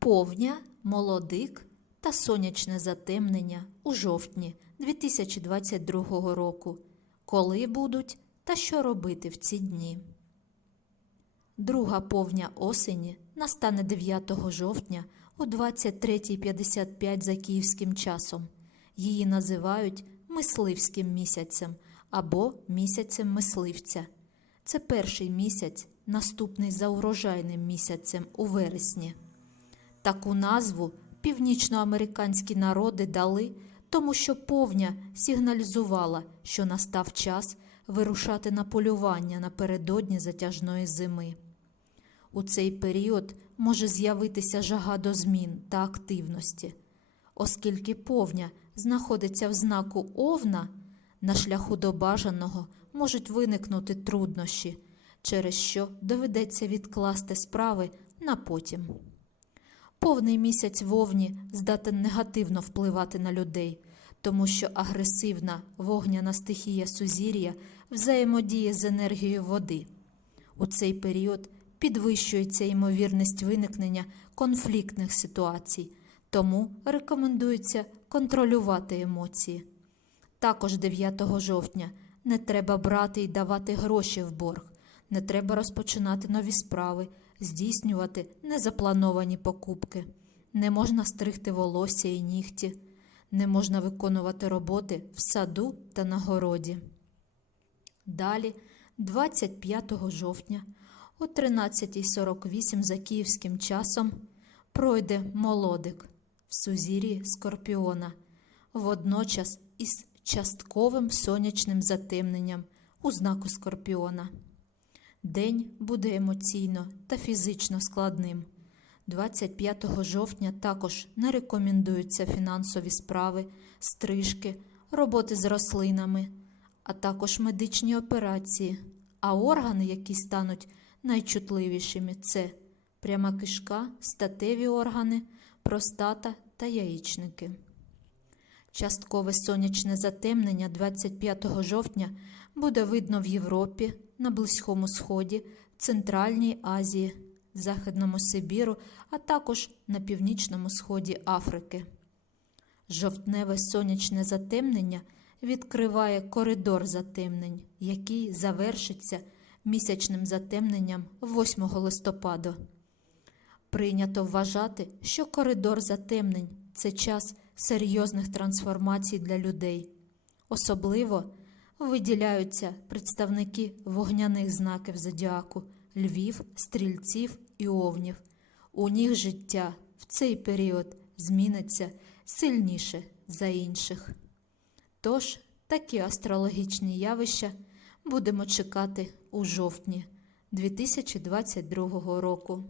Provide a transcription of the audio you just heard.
повня, молодик та сонячне затемнення у жовтні 2022 року. Коли будуть та що робити в ці дні? Друга повня осені настане 9 жовтня о 23.55 за київським часом. Її називають мисливським місяцем або місяцем мисливця. Це перший місяць, наступний за урожайним місяцем у вересні. Таку назву північноамериканські народи дали, тому що повня сигналізувала, що настав час вирушати на полювання напередодні затяжної зими. У цей період може з'явитися жага до змін та активності. Оскільки повня знаходиться в знаку овна, на шляху до бажаного можуть виникнути труднощі, через що доведеться відкласти справи на потім. Повний місяць вовні здатен негативно впливати на людей, тому що агресивна вогняна стихія сузір'я взаємодіє з енергією води. У цей період підвищується ймовірність виникнення конфліктних ситуацій, тому рекомендується контролювати емоції. Також 9 жовтня не треба брати і давати гроші в борг, не треба розпочинати нові справи, здійснювати незаплановані покупки, не можна стригти волосся і нігті, не можна виконувати роботи в саду та на городі. Далі, 25 жовтня о 13.48 за київським часом пройде молодик в сузір'ї Скорпіона, водночас із частковим сонячним затемненням у знаку Скорпіона. День буде емоційно та фізично складним. 25 жовтня також не рекомендуються фінансові справи, стрижки, роботи з рослинами, а також медичні операції. А органи, які стануть найчутливішими, це пряма кишка, статеві органи, простата та яєчники. Часткове сонячне затемнення 25 жовтня буде видно в Європі, на Близькому Сході, Центральній Азії, Західному Сибіру, а також на північному сході Африки. Жовтневе сонячне затемнення відкриває коридор затемнень, який завершиться місячним затемненням 8 листопада. Прийнято вважати, що коридор затемнень це час серйозних трансформацій для людей. Особливо виділяються представники вогняних знаків зодіаку львів, стрільців і овнів. У них життя в цей період зміниться сильніше за інших. Тож такі астрологічні явища будемо чекати у жовтні 2022 року.